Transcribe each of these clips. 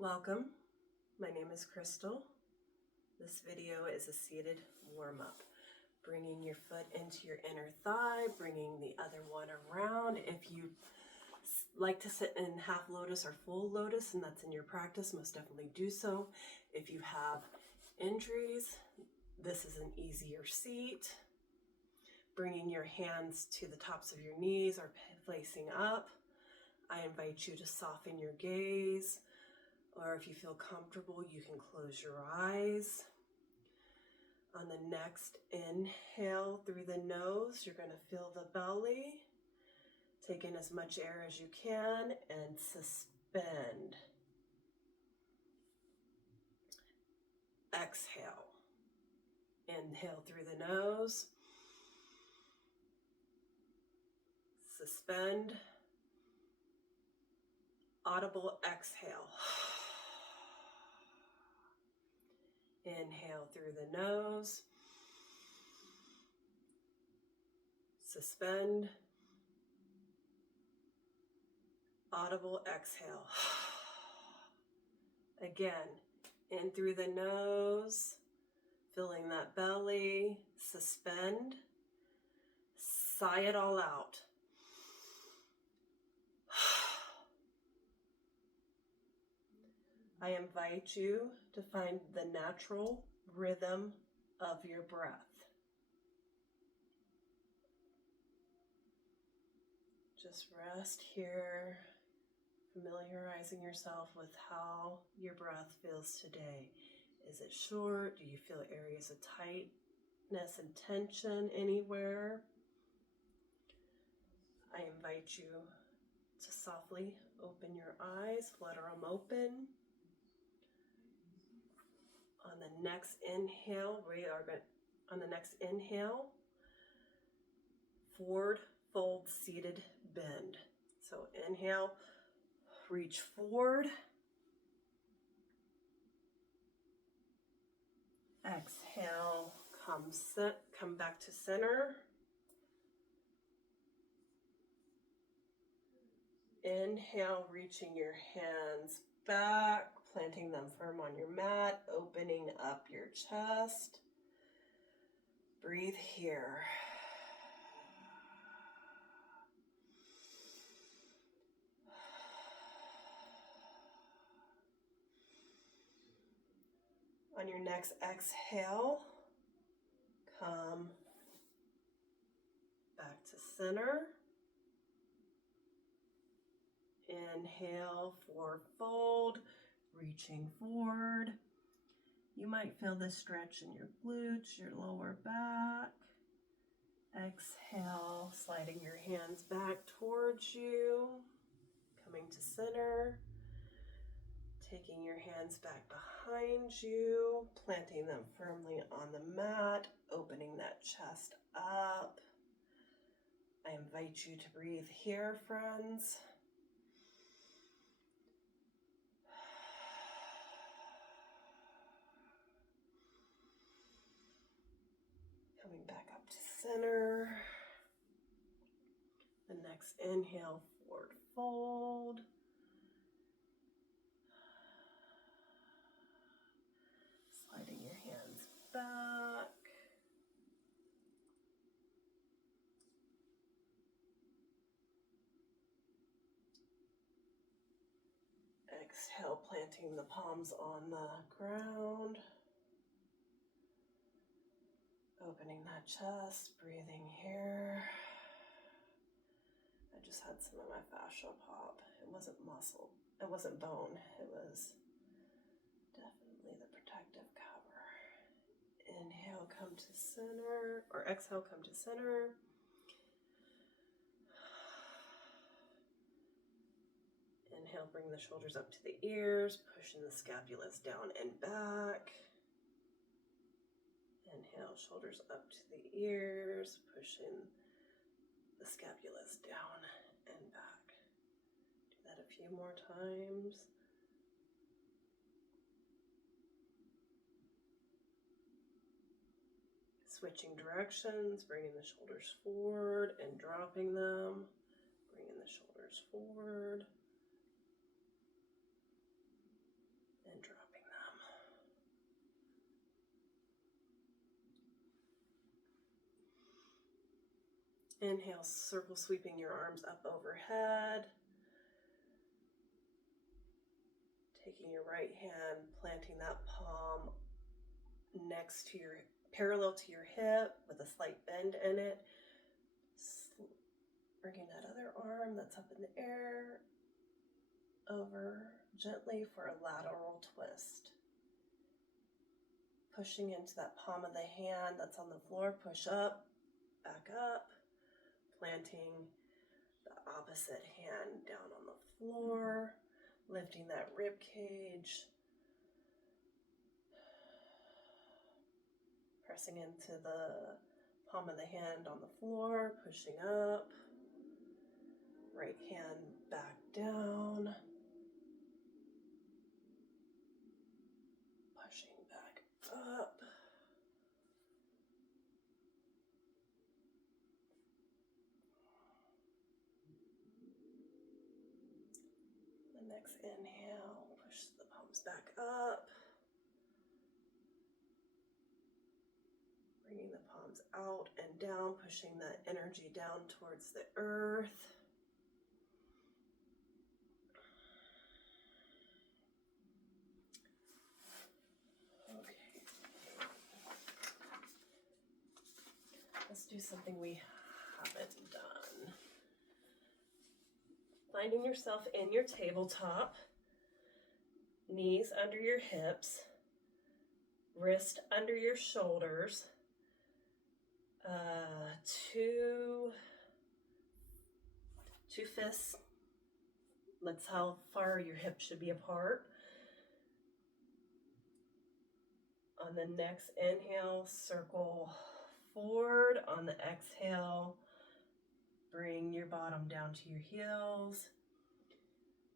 Welcome. My name is Crystal. This video is a seated warm-up. Bringing your foot into your inner thigh, bringing the other one around. If you like to sit in half lotus or full lotus, and that's in your practice, most definitely do so. If you have injuries, this is an easier seat. Bringing your hands to the tops of your knees or facing up. I invite you to soften your gaze, or if you feel comfortable, you can close your eyes. On the next inhale through the nose, you're going to fill the belly. Take in as much air as you can and suspend. Exhale. Inhale through the nose. Suspend. Audible exhale. Inhale through the nose. Suspend. Audible exhale. Again, in through the nose, filling that belly. Suspend. Sigh it all out. I invite you to find the natural rhythm of your breath. Just rest here, familiarizing yourself with how your breath feels today. Is it short? Do you feel areas of tightness and tension anywhere? I invite you to softly open your eyes, flutter them open. On the next inhale, forward fold seated bend. So inhale, reach forward. Exhale, come back to center. Inhale, reaching your hands back, planting them firm on your mat, opening up your chest. Breathe here. On your next exhale, come back to center. Inhale, forward fold, reaching forward. You might feel this stretch in your glutes, your lower back. Exhale, sliding your hands back towards you, coming to center. Taking your hands back behind you, planting them firmly on the mat, opening that chest up. I invite you to breathe here, friends. Coming back up to center. The next inhale, forward fold. Sliding your hands back. Exhale, planting the palms on the ground. Opening that chest, breathing here. I just had some of my fascia pop. It wasn't muscle. It wasn't bone. It was definitely the protective cover. Inhale, come to center, or exhale, come to center. Inhale, bring the shoulders up to the ears, pushing the scapulas down and back. Inhale, shoulders up to the ears, pushing the scapulas down and back. Do that a few more times. Switching directions, bringing the shoulders forward and dropping them. Bringing the shoulders forward. Inhale, circle sweeping your arms up overhead. Taking your right hand, planting that palm next to your, parallel to your hip with a slight bend in it. Bringing that other arm that's up in the air over gently for a lateral twist. Pushing into that palm of the hand that's on the floor, push up, back up, planting the opposite hand down on the floor, lifting that rib cage, pressing into the palm of the hand on the floor, pushing up, right hand back down, pushing back up. The next inhale, push the palms back up. Bringing the palms out and down, pushing that energy down towards the earth. Okay. Let's do something we haven't done. Finding yourself in your tabletop, knees under your hips, wrist under your shoulders, two fists. That's how far your hips should be apart. On the next inhale, circle forward. On the exhale, bring your bottom down to your heels.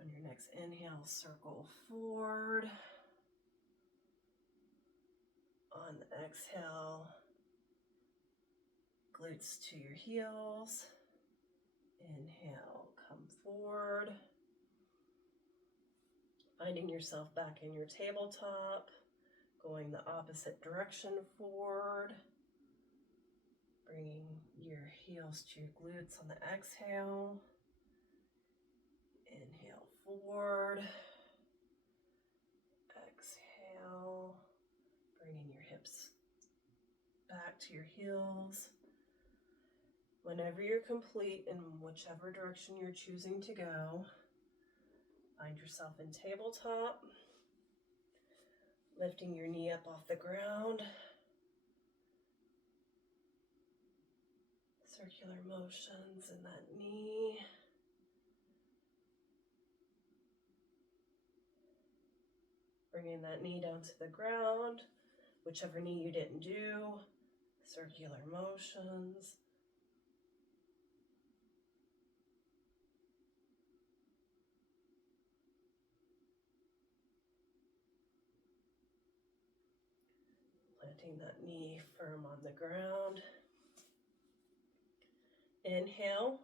On your next inhale, circle forward. On the exhale, glutes to your heels. Inhale, come forward. Finding yourself back in your tabletop, going the opposite direction forward. Bringing your heels to your glutes on the exhale. Inhale forward. Exhale. Bringing your hips back to your heels. Whenever you're complete in whichever direction you're choosing to go, find yourself in tabletop, lifting your knee up off the ground. Circular motions in that knee. Bringing that knee down to the ground, whichever knee you didn't do, circular motions. Planting that knee firm on the ground. Inhale.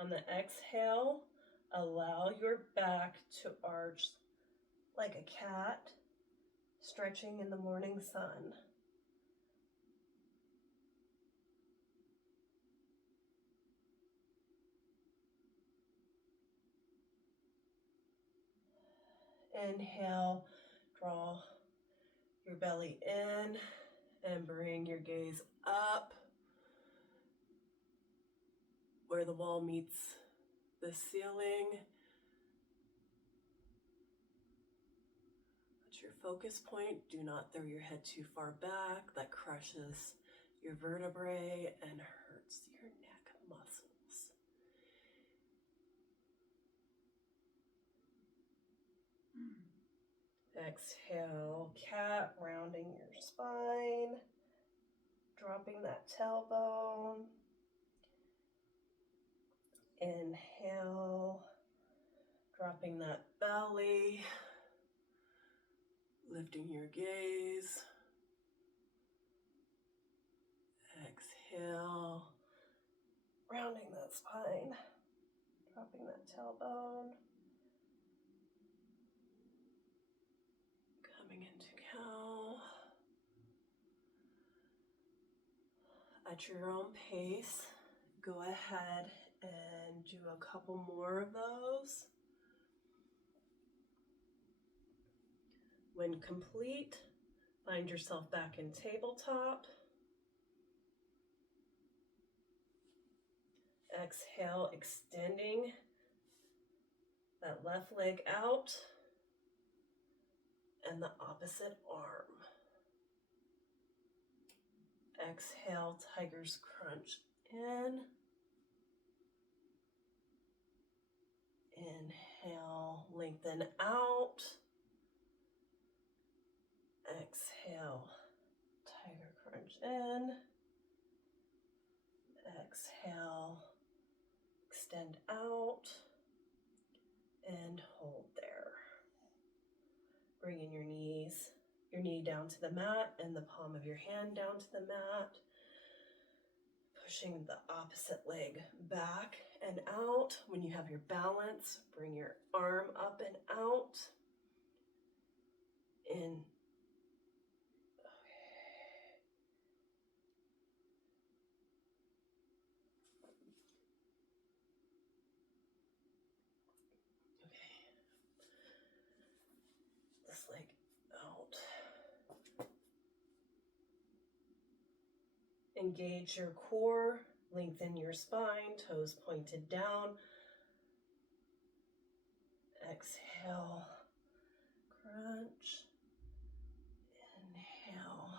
On the exhale, allow your back to arch like a cat, stretching in the morning sun. Inhale, draw your belly in and bring your gaze up where the wall meets the ceiling. Put your focus point. Do not throw your head too far back. That crushes your vertebrae and hurts your neck muscles. Exhale, cat, rounding your spine, dropping that tailbone. Inhale, dropping that belly, lifting your gaze. Exhale, rounding that spine, dropping that tailbone. Coming into cow. At your own pace, go ahead and do a couple more of those. When complete, find yourself back in tabletop. Exhale, extending that left leg out and the opposite arm. Exhale, tiger's crunch in. Inhale, lengthen out. Exhale, tiger crunch in. Exhale, extend out and hold there. Bringing your knee down to the mat and the palm of your hand down to the mat. Pushing the opposite leg back and out. When you have your balance, bring your arm up and out. In. This leg out. Engage your core, lengthen your spine, toes pointed down. Exhale, crunch. Inhale.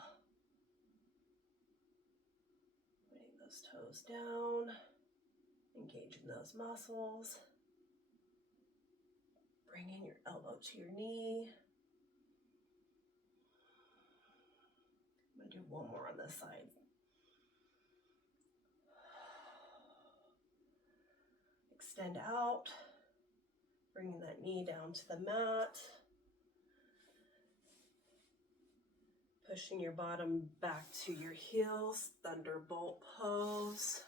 Putting those toes down, engaging those muscles. Bringing your elbow to your knee. I'm going to do one more on this side. Extend out, bringing that knee down to the mat. Pushing your bottom back to your heels, thunderbolt pose.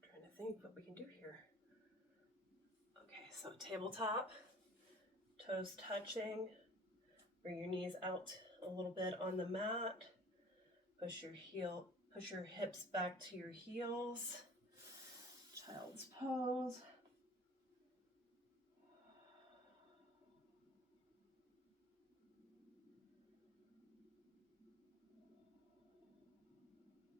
Trying to think what we can do here. Okay, so tabletop, toes touching. Bring your knees out a little bit on the mat. Push your hips back to your heels. Child's pose.